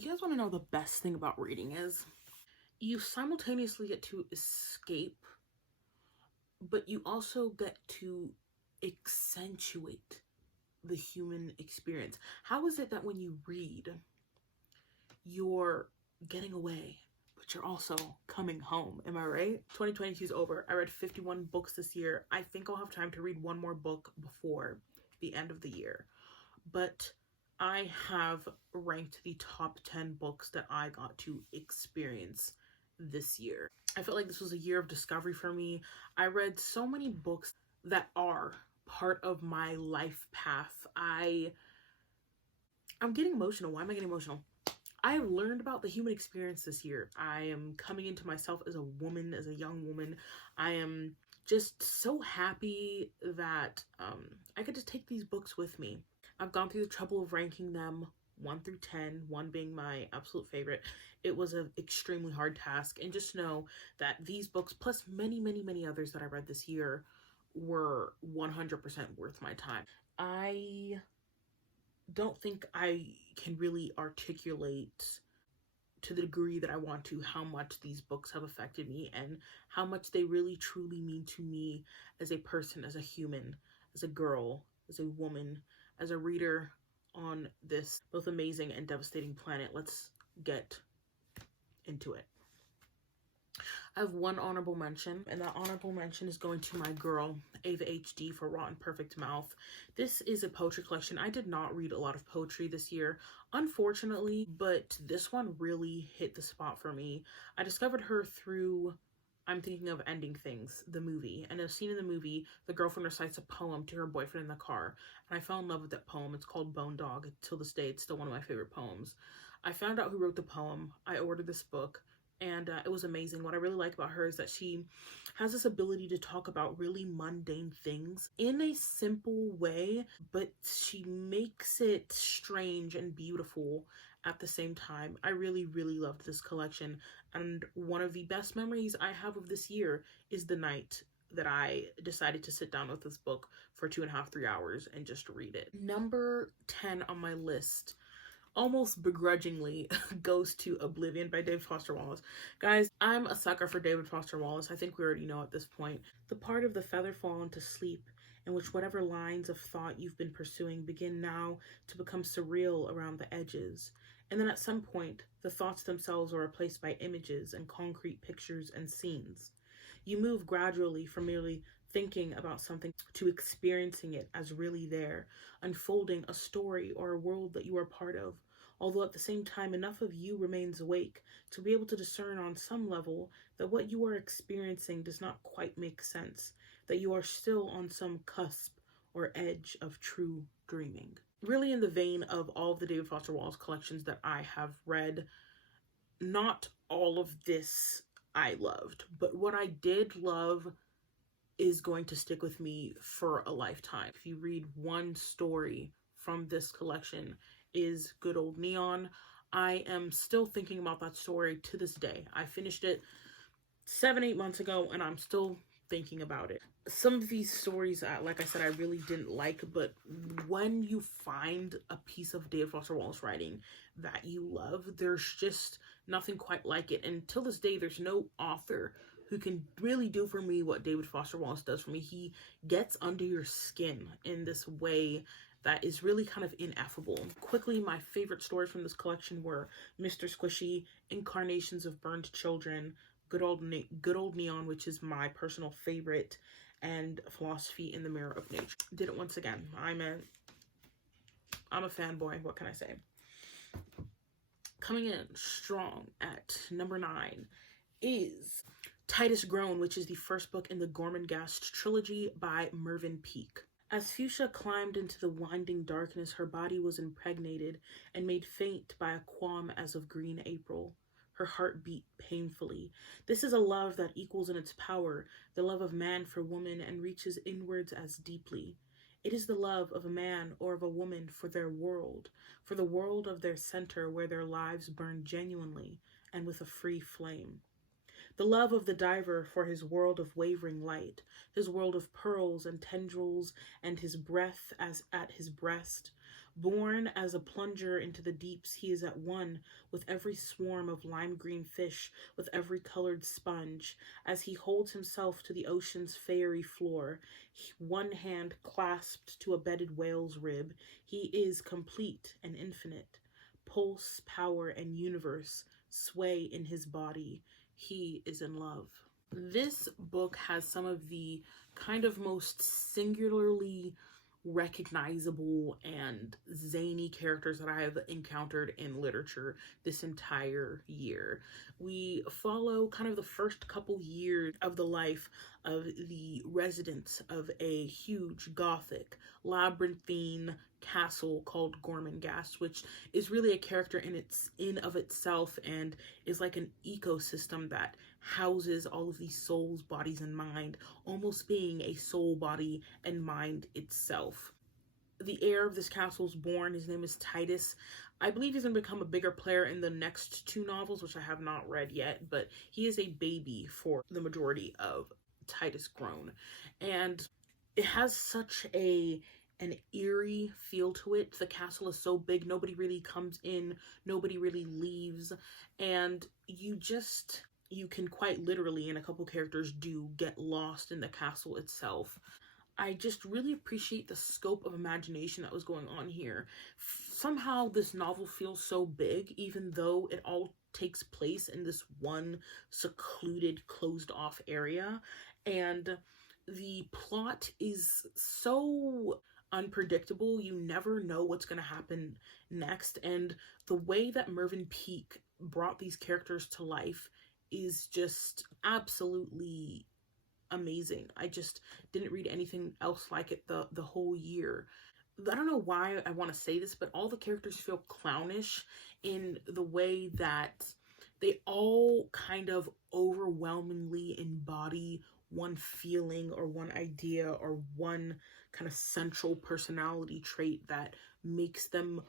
You guys want to know the best thing about reading is? You simultaneously get to escape, but you also get to accentuate the human experience. How is it that when you read, you're getting away, but you're also coming home? Am I right? 2022 is over. I read 51 books this year. I think I'll have time to read one more book before the end of the year. But I have ranked the top 10 books that I got to experience this year. I felt like this was a year of discovery for me. I read so many books that are part of my life path. I'm getting emotional. Why am I getting emotional? I have learned about the human experience this year. I am coming into myself as a woman, as a young woman. I am just so happy that I get to take these books with me. I've gone through the trouble of ranking them 1 through 10, 1 being my absolute favorite. It was an extremely hard task, and just know that these books, plus many, many, many others that I read this year, were 100% worth my time. I don't think I can really articulate to the degree that I want to how much these books have affected me and how much they really truly mean to me as a person, as a human, as a girl, as a woman, as a reader on this both amazing and devastating planet. Let's get into it. I have one honorable mention, and that honorable mention is going to my girl, Ava HD, for Rotten Perfect Mouth. This is a poetry collection. I did not read a lot of poetry this year, unfortunately, but this one really hit the spot for me. I discovered her through I'm Thinking of Ending Things, the movie. And a scene in the movie, the girlfriend recites a poem to her boyfriend in the car, and I fell in love with that poem. It's called Bone Dog. Till this day, it's still one of my favorite poems. I found out who wrote the poem. I ordered this book, and it was amazing. What I really like about her is that she has this ability to talk about really mundane things in a simple way, but she makes it strange and beautiful at the same time. I really, really loved this collection, and one of the best memories I have of this year is the night that I decided to sit down with this book for 2.5, 3 hours and just read it. Number 10 on my list, almost begrudgingly, goes to Oblivion by David Foster Wallace. Guys, I'm a sucker for David Foster Wallace. I think we already know at this point. The part of the feather fallen to sleep in which whatever lines of thought you've been pursuing begin now to become surreal around the edges. And then at some point, the thoughts themselves are replaced by images and concrete pictures and scenes. You move gradually from merely thinking about something to experiencing it as really there, unfolding a story or a world that you are part of, although at the same time enough of you remains awake to be able to discern on some level that what you are experiencing does not quite make sense, that you are still on some cusp or edge of true dreaming. Really in the vein of all of the David Foster Wallace collections that I have read, not all of this I loved, but what I did love is going to stick with me for a lifetime. If you read one story from this collection, is Good Old Neon. I am still thinking about that story to this day. I finished it 7-8 months ago, and I'm still thinking about it. Some of these stories, like I said, I really didn't like, but when you find a piece of David Foster Wallace writing that you love, there's just nothing quite like it. And till this day, there's no author who can really do for me what David Foster Wallace does for me. He gets under your skin in this way that is really kind of ineffable. Quickly, my favorite stories from this collection were Mr. Squishy, Incarnations of Burned Children, Good Old Neon, which is my personal favorite, and Philosophy in the Mirror of Nature. Did it once again. I'm a fanboy, what can I say? Coming in strong at number 9 is Titus, Groan, which is the first book in the Gormenghast trilogy by Mervyn Peake. As Fuchsia climbed into the winding darkness, her body was impregnated and made faint by a qualm as of green April. Her heart beat painfully. This is a love that equals in its power the love of man for woman and reaches inwards as deeply. It is the love of a man or of a woman for their world, for the world of their center where their lives burn genuinely and with a free flame. The love of the diver for his world of wavering light, his world of pearls and tendrils, and his breath as at his breast, Born as a plunger into the deeps, he is at one with every swarm of lime green fish, with every colored sponge. As he holds himself to the ocean's fairy floor, one hand clasped to a bedded whale's rib, he is complete and infinite. Pulse, power, and universe sway in his body. He is in love. This book has some of the kind of most singularly recognizable and zany characters that I have encountered in literature this entire year. We follow kind of the first couple years of the life of the residents of a huge gothic labyrinthine castle called Gormenghast, which is really a character in of itself and is like an ecosystem that houses all of these souls, bodies, and mind, almost being a soul, body, and mind itself. The heir of this castle is born. His name is Titus. I believe he's going to become a bigger player in the next two novels, which I have not read yet, but he is a baby for the majority of Titus Groan. And it has such an eerie feel to it. The castle is so big, nobody really comes in, nobody really leaves, and you can quite literally, and a couple characters do, get lost in the castle itself. I just really appreciate the scope of imagination that was going on here. Somehow this novel feels so big, even though it all takes place in this one secluded, closed off area. And the plot is so unpredictable. You never know what's going to happen next. And the way that Mervyn Peake brought these characters to life is just absolutely amazing. I just didn't read anything else like it the whole year. I don't know why I want to say this, but all the characters feel clownish in the way that they all kind of overwhelmingly embody one feeling or one idea or one kind of central personality trait that makes them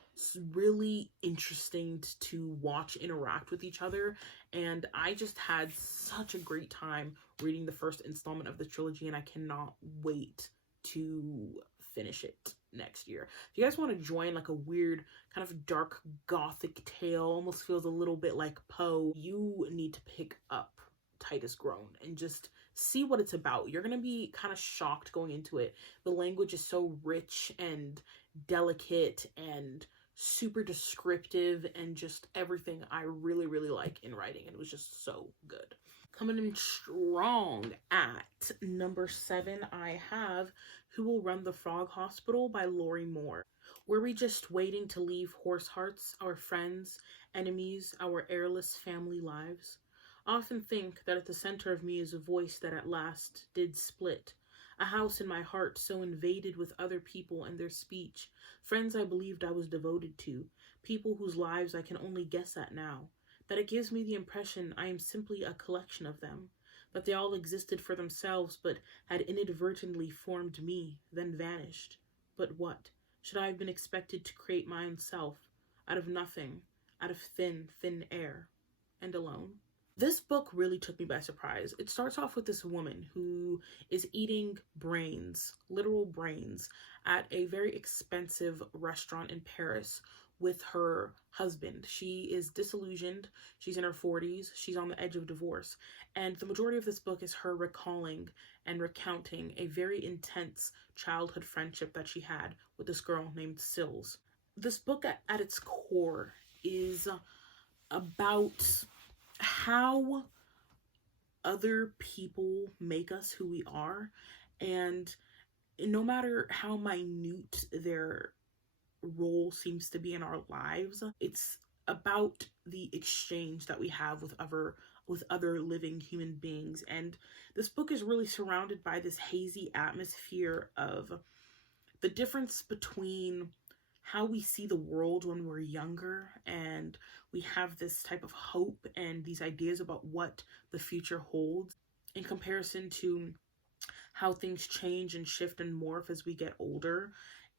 really interesting to watch interact with each other. And I just had such a great time reading the first installment of the trilogy, and I cannot wait to finish it next year. If you guys want to join like a weird kind of dark gothic tale, almost feels a little bit like Poe, you need to pick up Titus Groan and just see what it's about. You're gonna be kind of shocked going into it. The language is so rich and delicate and super descriptive and just everything I really, really like in writing. And it was just so good. Coming in strong at number 7, I have Who Will Run the Frog Hospital by Lori Moore. Were we just waiting to leave horse hearts, our friends, enemies, our airless family lives? I often think that at the center of me is a voice that at last did split. A house in my heart so invaded with other people and their speech, friends I believed I was devoted to, people whose lives I can only guess at now, that it gives me the impression I am simply a collection of them, that they all existed for themselves but had inadvertently formed me, then vanished. But what? Should I have been expected to create my own self, out of nothing, out of thin, thin air, and alone? This book really took me by surprise. It starts off with this woman who is eating brains, literal brains, at a very expensive restaurant in Paris with her husband. She is disillusioned. She's in her 40s. She's on the edge of divorce. And the majority of this book is her recalling and recounting a very intense childhood friendship that she had with this girl named Sills. This book at its core is about how other people make us who we are, and no matter how minute their role seems to be in our lives, it's about the exchange that we have with other living human beings. And this book is really surrounded by this hazy atmosphere of the difference between how we see the world when we're younger and we have this type of hope and these ideas about what the future holds in comparison to how things change and shift and morph as we get older.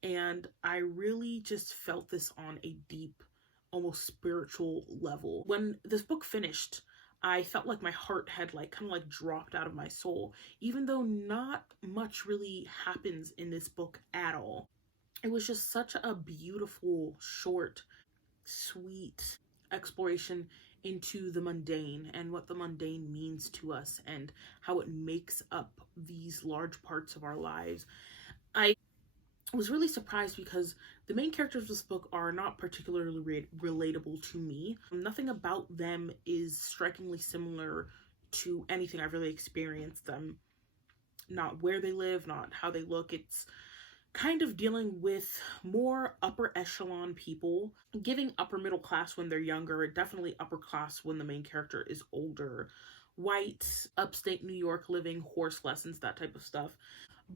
And I really just felt this on a deep, almost spiritual level. When this book finished, I felt like my heart had kind of dropped out of my soul, even though not much really happens in this book at all. It was just such a beautiful, short, sweet exploration into the mundane and what the mundane means to us and how it makes up these large parts of our lives. I was really surprised because the main characters of this book are not particularly relatable to me. Nothing about them is strikingly similar to anything I've really experienced them. Not where they live, not how they look. It's kind of dealing with more upper echelon people, giving upper middle class when they're younger, definitely upper class when the main character is older, white, upstate New York living, horse lessons, that type of stuff.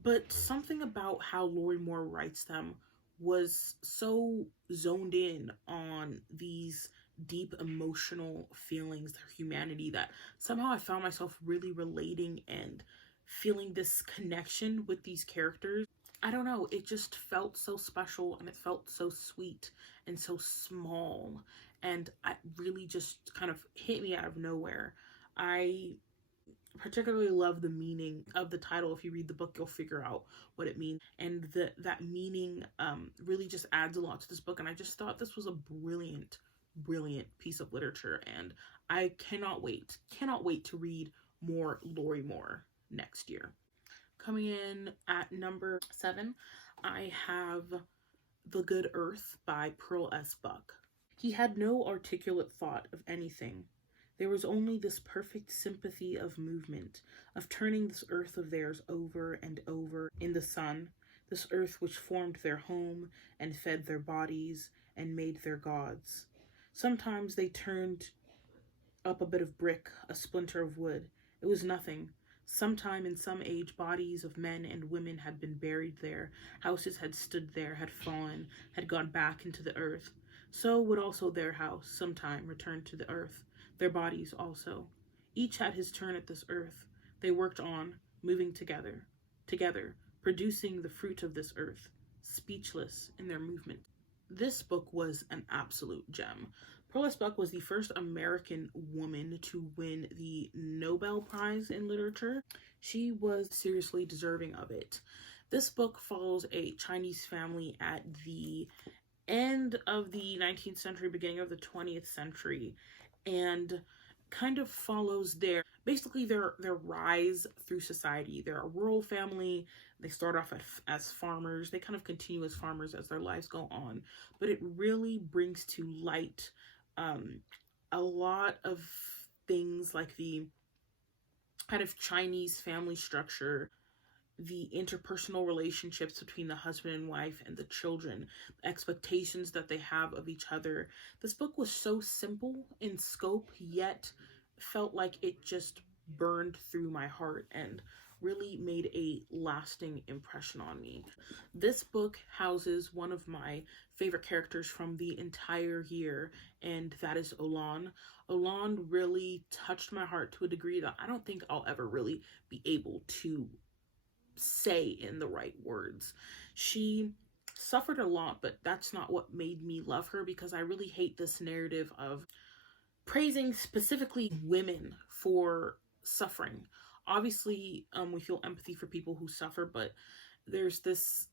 But something about how Lori Moore writes them was so zoned in on these deep emotional feelings, their humanity, that somehow I found myself really relating and feeling this connection with these characters. I don't know, it just felt so special and it felt so sweet and so small. And it really just kind of hit me out of nowhere. I particularly love the meaning of the title. If you read the book, you'll figure out what it means, and that meaning really just adds a lot to this book. And I just thought this was a brilliant piece of literature, and I cannot wait to read more Lori Moore next year. Coming in at number 7, I have The Good Earth by Pearl S. Buck. He had no articulate thought of anything. There was only this perfect sympathy of movement, of turning this earth of theirs over and over in the sun, this earth which formed their home and fed their bodies and made their gods. Sometimes they turned up a bit of brick, a splinter of wood. It was nothing. Sometime in some age, bodies of men and women had been buried there, houses had stood there, had fallen, had gone back into the earth. So would also their house, sometime, return to the earth, their bodies also. Each had his turn at this earth. They worked on, moving together, producing the fruit of this earth, speechless in their movement. This book was an absolute gem. Pearl S. Buck was the first American woman to win the Nobel Prize in Literature. She was seriously deserving of it. This book follows a Chinese family at the end of the 19th century, beginning of the 20th century, and kind of follows their rise through society. They're a rural family. They start off as farmers. They kind of continue as farmers as their lives go on, but it really brings to light a lot of things like the kind of Chinese family structure, the interpersonal relationships between the husband and wife and the children, the expectations that they have of each other. This book was so simple in scope, yet felt like it just burned through my heart and really made a lasting impression on me. This book houses one of my favorite characters from the entire year, and that is Olan. Olan really touched my heart to a degree that I don't think I'll ever really be able to say in the right words. She suffered a lot, but that's not what made me love her, because I really hate this narrative of praising specifically women for suffering. Obviously, we feel empathy for people who suffer, but there's this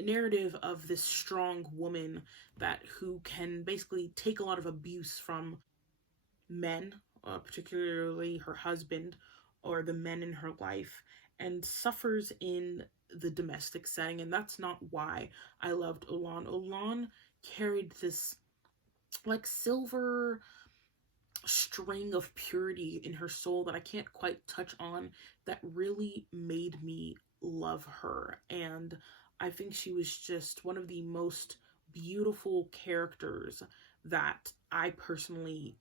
narrative of this strong woman who can basically take a lot of abuse from men, particularly her husband or the men in her life, and suffers in the domestic setting. And that's not why I loved Olan. Olan carried this like silver string of purity in her soul that I can't quite touch on, that really made me love her. And I think she was just one of the most beautiful characters that I personally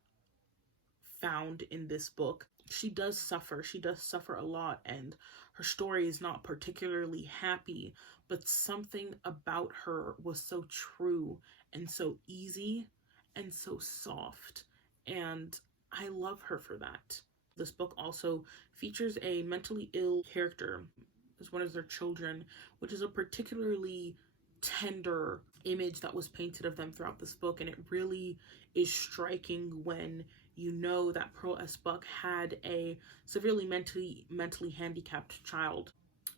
found in this book. She does suffer a lot, and her story is not particularly happy, but something about her was so true and so easy and so soft, and I love her for that. This book also features a mentally ill character as one of their children, which is a particularly tender image that was painted of them throughout this book, and it really is striking when you know that Pearl S. Buck had a severely mentally handicapped child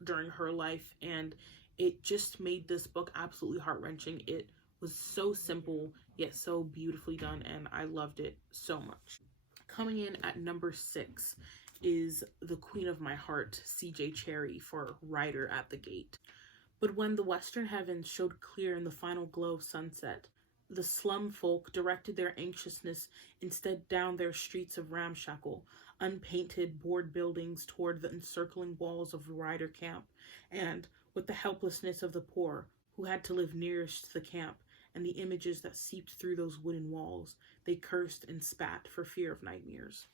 during her life, and It just made this book absolutely heart-wrenching. It was so simple, yet so beautifully done, and I loved it so much. Coming in at number 6 is The Queen of My Heart, C.J. Cherryh, for Rider at the Gate. But when the western heavens showed clear in the final glow of sunset, the slum folk directed their anxiousness instead down their streets of ramshackle, unpainted board buildings toward the encircling walls of Rider Camp, and, with the helplessness of the poor, who had to live nearest to the camp, and the images that seeped through those wooden walls, they cursed and spat for fear of nightmares.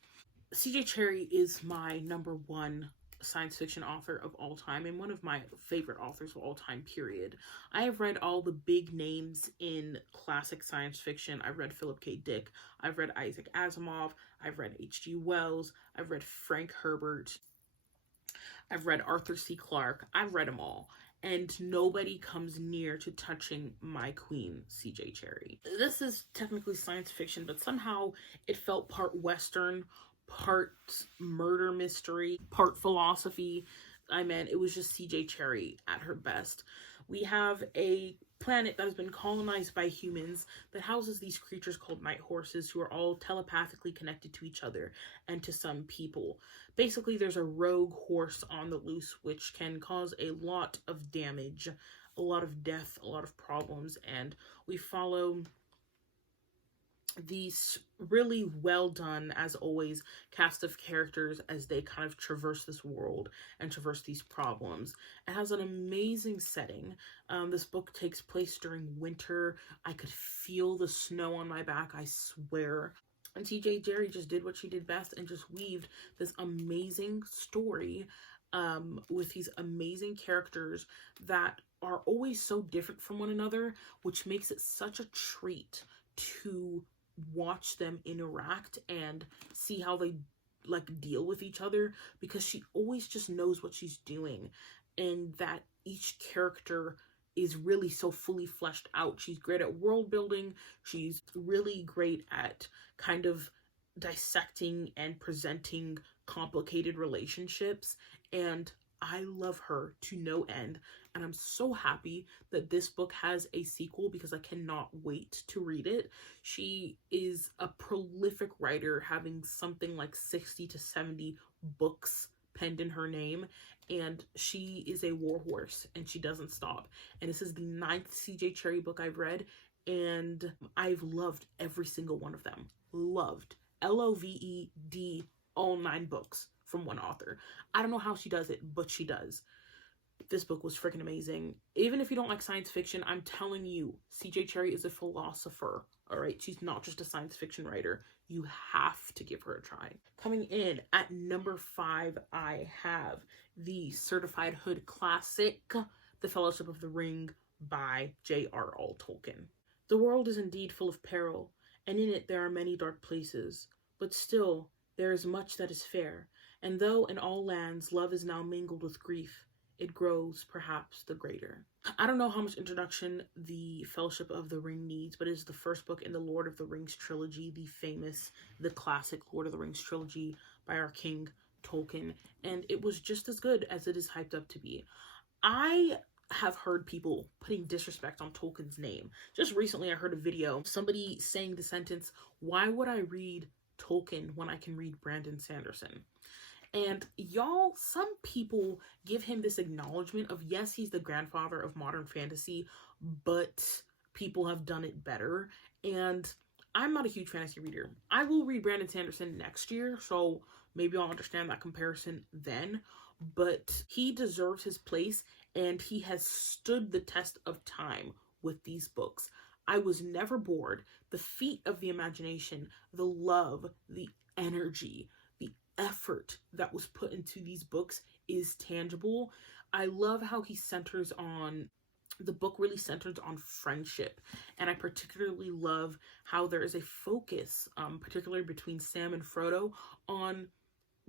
C.J. Cherryh is my number 1 science fiction author of all time, and one of my favorite authors of all time, period. I have read all the big names in classic science fiction. I've read Philip K. Dick, I've read Isaac Asimov, I've read H.G. Wells, I've read Frank Herbert, I've read Arthur C. Clarke. I've read them all, and nobody comes near to touching my queen, C.J. Cherryh. This is technically science fiction, but somehow it felt part Western, part murder mystery, part philosophy. It was just C.J. Cherryh at her best. We have a planet that has been colonized by humans that houses these creatures called night horses, who are all telepathically connected to each other and to some people. Basically, there's a rogue horse on the loose which can cause a lot of damage, a lot of death, a lot of problems, and we follow these really well done, as always, cast of characters as they kind of traverse this world and traverse these problems. It has an amazing setting. This book takes place during winter. I could feel the snow on my back, I swear. And C.J. Cherryh just did what she did best and just weaved this amazing story with these amazing characters that are always so different from one another, which makes it such a treat to watch them interact and see how they deal with each other, because she always just knows what she's doing, and that each character is really so fully fleshed out. She's great at world building. She's really great at kind of dissecting and presenting complicated relationships, and I love her to no end, and I'm so happy that this book has a sequel because I cannot wait to read it. She is a prolific writer, having something like 60 to 70 books penned in her name, and she is a warhorse and she doesn't stop. And this is the 9th C.J. Cherryh book I've read, and I've loved every single one of them. Loved. Loved all 9 books from one author. I don't know how she does it, but she does. This book was freaking amazing. Even if you don't like science fiction, I'm telling you, C.J. Cherryh is a philosopher, all right? She's not just a science fiction writer. You have to give her a try. Coming in at number 5, I have the certified hood classic, The Fellowship of the Ring by J.R.R. Tolkien. The world is indeed full of peril, and in it there are many dark places, but still there is much that is fair, and though in all lands love is now mingled with grief, it grows perhaps the greater. I don't know how much introduction The Fellowship of the Ring needs, but it is the first book in the Lord of the Rings trilogy, the classic Lord of the Rings trilogy by our king Tolkien, and it was just as good as it is hyped up to be. I have heard people putting disrespect on Tolkien's name. Just recently I heard a video, somebody saying the sentence, "Why would I read Tolkien when I can read Brandon Sanderson?" And y'all, some people give him this acknowledgement of, yes, he's the grandfather of modern fantasy, but people have done it better. And I'm not a huge fantasy reader. I will read Brandon Sanderson next year, so maybe I'll understand that comparison then. But he deserves his place, and he has stood the test of time with these books. I was never bored. The feat of the imagination, the love, the energy, the effort that was put into these books is tangible. I love how the book really centers on friendship, and I particularly love how there is a focus, particularly between Sam and Frodo, on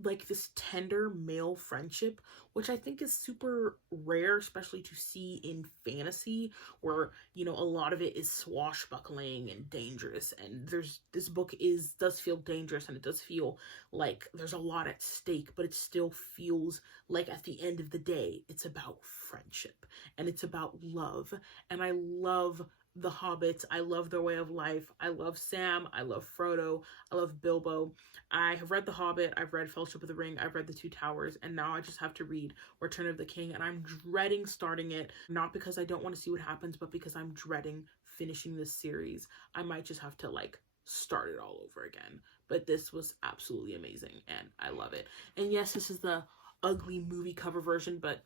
like this tender male friendship, which I think is super rare, especially to see in fantasy, where, you know, a lot of it is swashbuckling and dangerous. And this book does feel dangerous, and it does feel like there's a lot at stake, but it still feels like at the end of the day, it's about friendship and it's about love. And I love the hobbits. I love their way of life. I love Sam. I love Frodo. I love Bilbo. I have read The Hobbit, I've read Fellowship of the Ring, I've read The Two Towers, and now I just have to read Return of the King, and I'm dreading starting it, not because I don't want to see what happens, but because I'm dreading finishing this series. I might just have to, like, start it all over again. But this was absolutely amazing, and I love it. And yes, this is the ugly movie cover version, but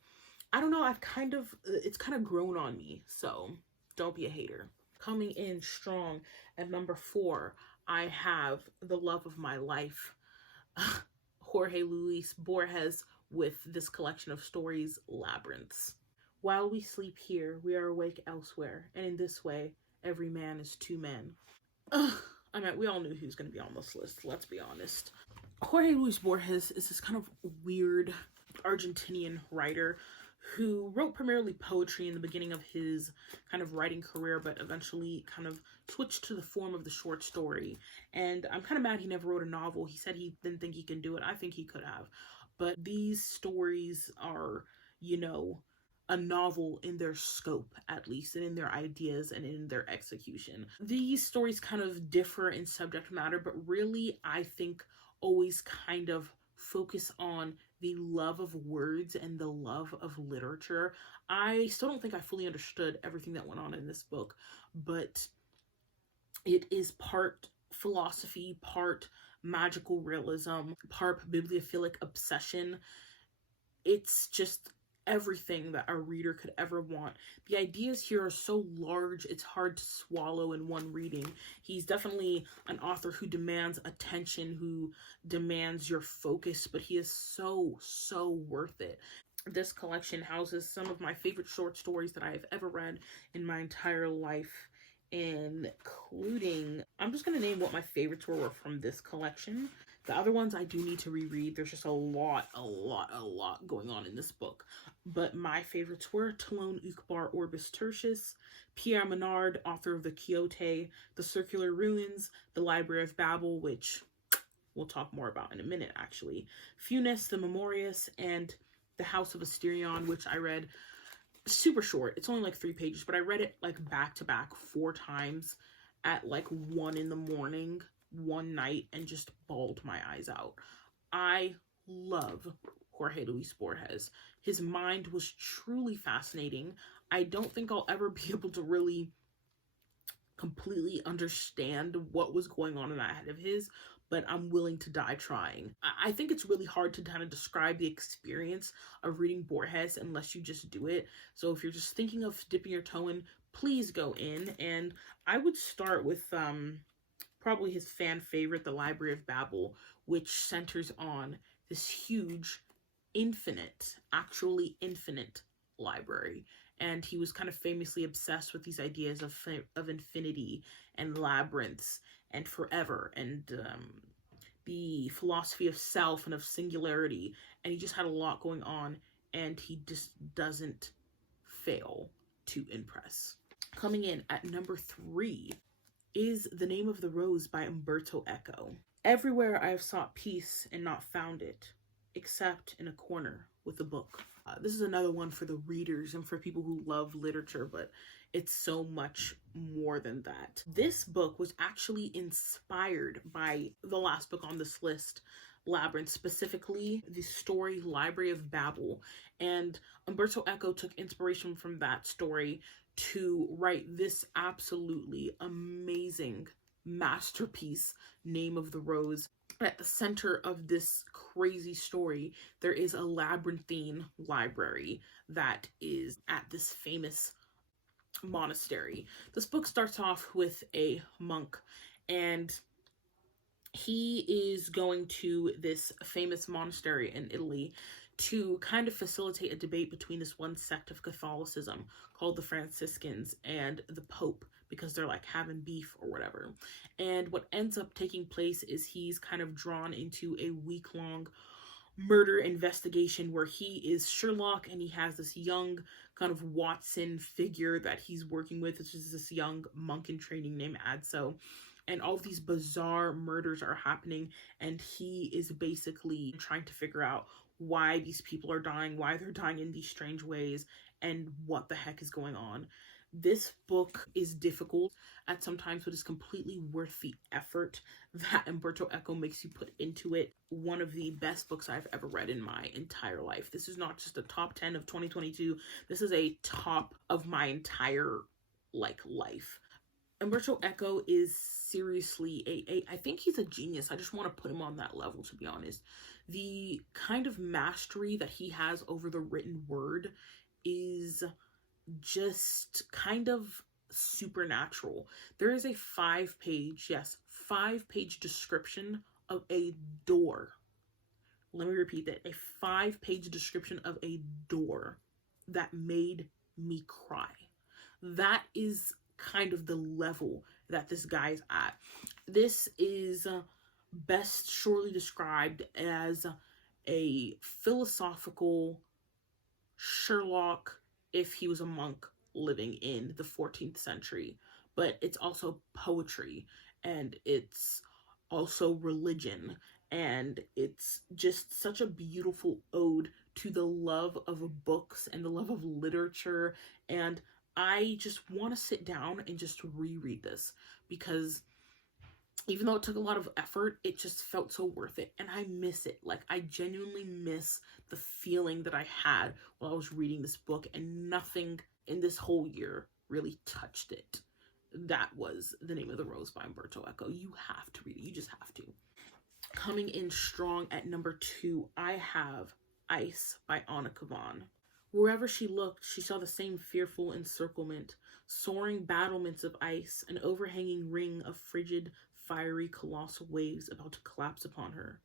I don't know, it's kind of grown on me, so don't be a hater. Coming in strong at number 4, I have The Love of My Life, Jorge Luis Borges, with this collection of stories, Labyrinths. While we sleep here, we are awake elsewhere, and in this way, every man is two men. I mean, we all knew he was going to be on this list, let's be honest. Jorge Luis Borges is this kind of weird Argentinian writer who wrote primarily poetry in the beginning of his kind of writing career, but eventually kind of switched to the form of the short story. And I'm kind of mad he never wrote a novel. He said he didn't think he can do it. I think he could have. But these stories are, you know, a novel in their scope, at least, and in their ideas and in their execution. These stories kind of differ in subject matter, but really, I think, always kind of focus on the love of words and the love of literature. I still don't think I fully understood everything that went on in this book, but it is part philosophy, part magical realism, part bibliophilic obsession. It's just everything that a reader could ever want. The ideas here are so large, it's hard to swallow in one reading. He's definitely an author who demands attention, who demands your focus, but he is so worth it. This collection houses some of my favorite short stories that I have ever read in my entire life, including, I'm just going to name what my favorites were from this collection. The other ones I do need to reread. There's just a lot going on in this book. But my favorites were Talon Ukbar Orbis Tertius, Pierre Menard, author of the Quixote, The Circular Ruins, The Library of Babel, which we'll talk more about in a minute, actually, Funes the Memorious, and The House of Asterion, which I read super short. It's only like 3 pages, but I read it like back to back 4 times at like 1 in the morning one night and just bawled my eyes out. I love Jorge Luis Borges. His mind was truly fascinating. I don't think I'll ever be able to really completely understand what was going on in that head of his, but I'm willing to die trying. I think it's really hard to kind of describe the experience of reading Borges unless you just do it. So if you're just thinking of dipping your toe in, please go in. And I would start with probably his fan favorite, The Library of Babel, which centers on this huge, actually infinite library. And he was kind of famously obsessed with these ideas of infinity and labyrinths and forever and the philosophy of self and of singularity. And he just had a lot going on, and he just doesn't fail to impress. Coming in at number 3 is The Name of the Rose by Umberto Eco. Everywhere I have sought peace and not found it, except in a corner with a book. This is another one for the readers and for people who love literature, but it's so much more than that. This book was actually inspired by the last book on this list, Labyrinths, specifically the story Library of Babel. And Umberto Eco took inspiration from that story to write this absolutely amazing masterpiece, Name of the Rose. At the center of this crazy story, there is a labyrinthine library that is at this famous monastery. This book starts off with a monk, and he is going to this famous monastery in Italy to kind of facilitate a debate between this one sect of Catholicism called the Franciscans and the Pope, because they're like having beef or whatever. And what ends up taking place is he's kind of drawn into a week-long murder investigation where he is Sherlock and he has this young kind of Watson figure that he's working with, which is this young monk in training named Adso. And all of these bizarre murders are happening, and he is basically trying to figure out why these people are dying, why they're dying in these strange ways, and what the heck is going on. This book is difficult at some times, but is completely worth the effort that Umberto Eco makes you put into it. One of the best books I've ever read in my entire life. This is not just a top 10 of 2022. This is a top of my entire life. Umberto Eco is seriously I think he's a genius. I just want to put him on that level, to be honest. The kind of mastery that he has over the written word is just kind of supernatural. There is a 5-page description of a door. Let me repeat that. A 5-page description of a door that made me cry. That is kind of the level that this guy's at. This is best surely described as a philosophical Sherlock if he was a monk living in the 14th century. But it's also poetry, and it's also religion, and it's just such a beautiful ode to the love of books and the love of literature. And I just want to sit down and just reread this, because even though it took a lot of effort, it just felt so worth it. And I miss it. Like, I genuinely miss the feeling that I had while I was reading this book, and nothing in this whole year really touched it. That was The Name of the Rose by Umberto Eco. You have to read it. You just have to. Coming in strong at number 2, I have Ice by Anna Kavan. Wherever she looked, she saw the same fearful encirclement, soaring battlements of ice, an overhanging ring of frigid, fiery, colossal waves about to collapse upon her.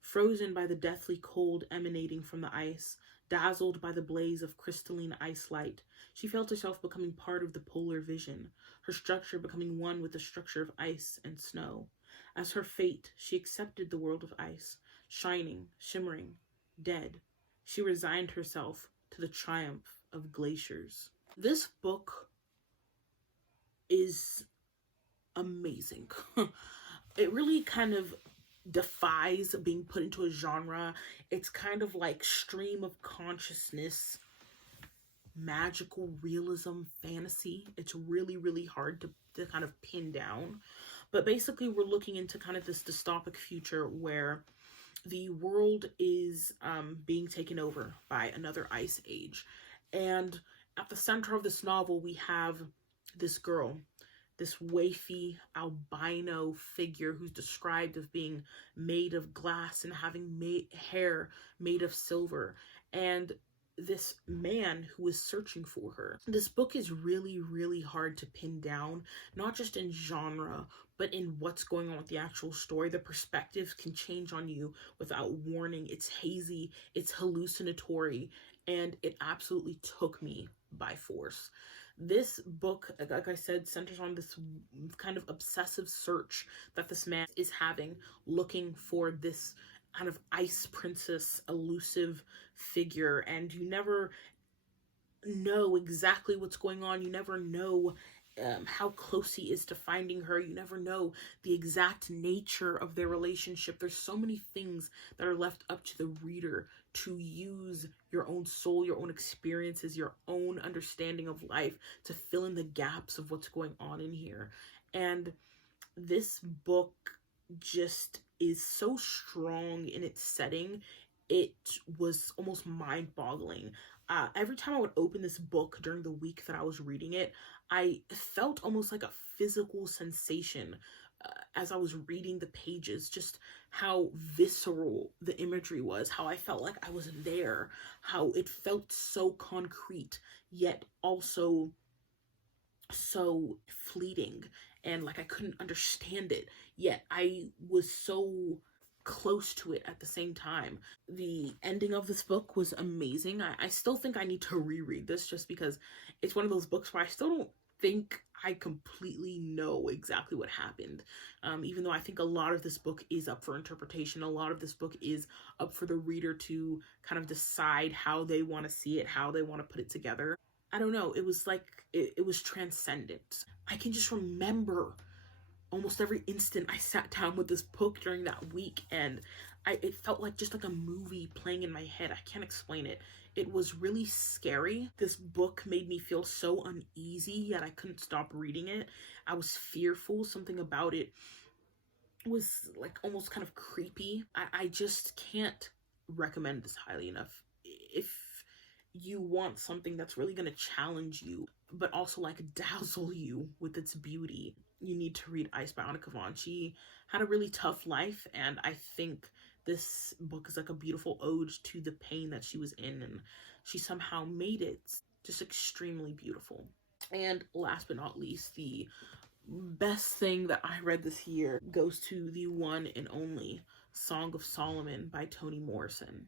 Frozen by the deathly cold emanating from the ice, dazzled by the blaze of crystalline ice light, she felt herself becoming part of the polar vision, her structure becoming one with the structure of ice and snow. As her fate, she accepted the world of ice, shining, shimmering, dead. She resigned herself to the triumph of glaciers. This book is amazing. It really kind of defies being put into a genre. It's kind of like stream of consciousness, magical realism, fantasy. It's really, really hard to kind of pin down. But basically, we're looking into kind of this dystopic future where the world is being taken over by another ice age. And at the center of this novel, we have this girl, this waify albino figure who's described as being made of glass and having hair made of silver. And this man who is searching for her. This book is really, really hard to pin down, not just in genre, but in what's going on with the actual story. The perspectives can change on you without warning. It's hazy, it's hallucinatory, and it absolutely took me by force. This book, like I said, centers on this kind of obsessive search that this man is having, looking for this kind of ice princess, elusive figure, and you never know exactly what's going on. You never know how close he is to finding her. You never know the exact nature of their relationship. There's so many things that are left up to the reader to use your own soul, your own experiences, your own understanding of life to fill in the gaps of what's going on in here. And this book just is so strong in its setting. It was almost mind-boggling. Every time I would open this book during the week that I was reading it, I felt almost like a physical sensation as I was reading the pages, just how visceral the imagery was, how I felt like I was there, how it felt so concrete, yet also so fleeting, and like I couldn't understand it, yet I was so close to it at the same time. The ending of this book was amazing. I still think I need to reread this, just because it's one of those books where I still don't think I completely know exactly what happened. Even though I think a lot of this book is up for interpretation, a lot of this book is up for the reader to kind of decide how they want to see it, how they want to put it together. I don't know. It was like, it was transcendent. I can just remember almost every instant I sat down with this book during that week, and it felt like just like a movie playing in my head. I can't explain it. It was really scary. This book made me feel so uneasy, yet I couldn't stop reading it. I was fearful. Something about it was like almost kind of creepy. I just can't recommend this highly enough. If you want something that's really going to challenge you, but also like dazzle you with its beauty, you need to read Ice by Annika Von. She had a really tough life, and I think this book is like a beautiful ode to the pain that she was in, and she somehow made it just extremely beautiful. And last but not least, the best thing that I read this year goes to the one and only Song of Solomon by Toni Morrison.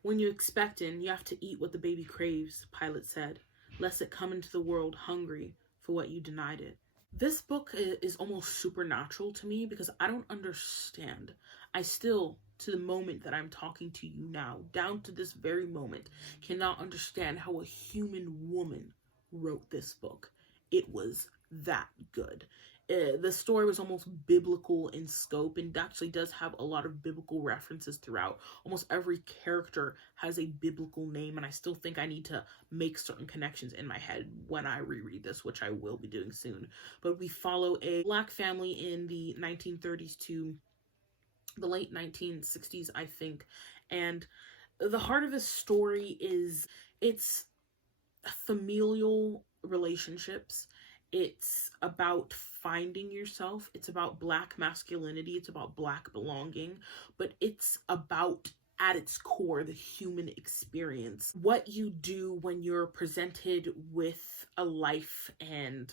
When you expectin', you have to eat what the baby craves, Pilate said, lest it come into the world hungry for what you denied it. This book is almost supernatural to me because I don't understand. I still, to the moment that I'm talking to you now, down to this very moment, cannot understand how a human woman wrote this book. It was that good. The story was almost biblical in scope and actually does have a lot of biblical references throughout. Almost every character has a biblical name, and I still think I need to make certain connections in my head when I reread this, which I will be doing soon. But we follow a Black family in the 1930s to the late 1960s, I think, and the heart of this story is it's familial relationships. It's about finding yourself. It's about Black masculinity. It's about Black belonging. But it's about, at its core, the human experience. What you do when you're presented with a life and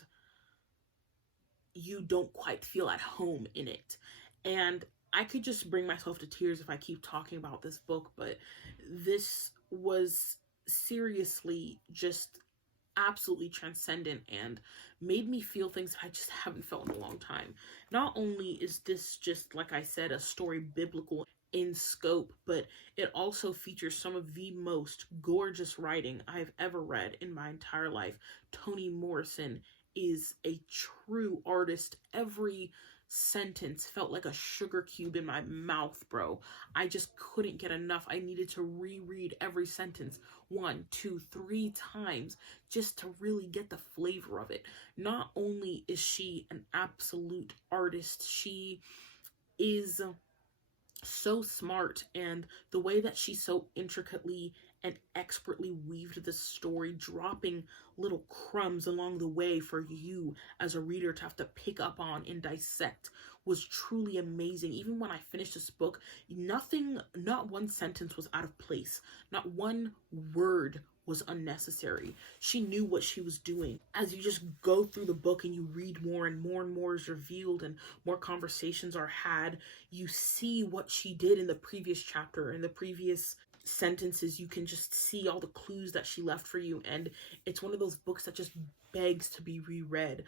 you don't quite feel at home in it. And I could just bring myself to tears if I keep talking about this book, but this was seriously just absolutely transcendent and made me feel things I just haven't felt in a long time. Not only is this just, like I said, a story biblical in scope, but it also features some of the most gorgeous writing I've ever read in my entire life. Toni Morrison is a true artist. Every sentence felt like a sugar cube in my mouth, bro. I just couldn't get enough. I needed to reread every sentence 1, 2, 3 times just to really get the flavor of it. Not only is she an absolute artist, she is so smart, and the way that she so intricately and expertly weaved the story, dropping little crumbs along the way for you as a reader to have to pick up on and dissect, was truly amazing. Even when I finished this book, not one sentence was out of place. Not one word was unnecessary. She knew what she was doing. As you just go through the book and you read more and more and more is revealed and more conversations are had, you see what she did in the previous chapter, in the previous sentences. You can just see all the clues that she left for you, and it's one of those books that just begs to be reread.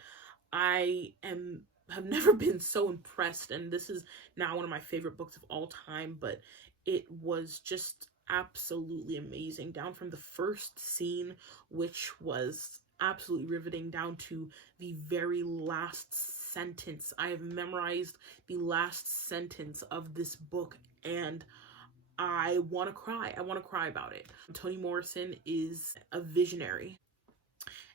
Have never been so impressed, and this is now one of my favorite books of all time, but it was just absolutely amazing. Down from the first scene, which was absolutely riveting, down to the very last sentence. I have memorized the last sentence of this book, and I want to cry. I want to cry about it. Toni Morrison is a visionary,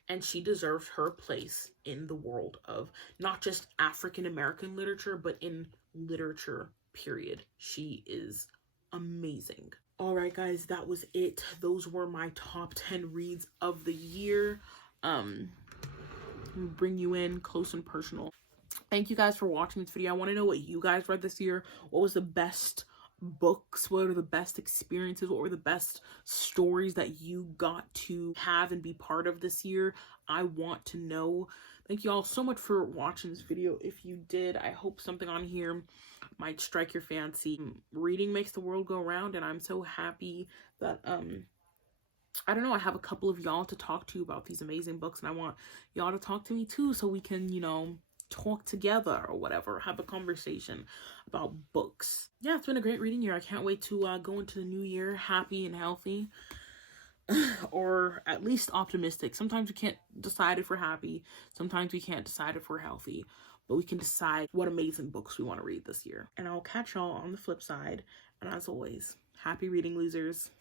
and she deserves her place in the world of not just African American literature, but in literature, period. She is amazing. All right, guys, that was it. Those were my top 10 reads of the year. Bring you in close and personal. Thank you guys for watching this video. I want to know what you guys read this year. What was the best books? What were the best experiences? What were the best stories that you got to have and be part of this year? I want to know. Thank you all so much for watching this video. If you did, I hope something on here might strike your fancy. Reading makes the world go round, and I'm so happy that I don't know, I have a couple of y'all to talk to about these amazing books, and I want y'all to talk to me too, so we can, you know, talk together or whatever, have a conversation about books. Yeah, it's been a great reading year. I can't wait to go into the new year happy and healthy, or at least optimistic. Sometimes we can't decide if we're happy, sometimes we can't decide if we're healthy, but we can decide what amazing books we want to read this year. And I'll catch y'all on the flip side, and as always, happy reading, losers.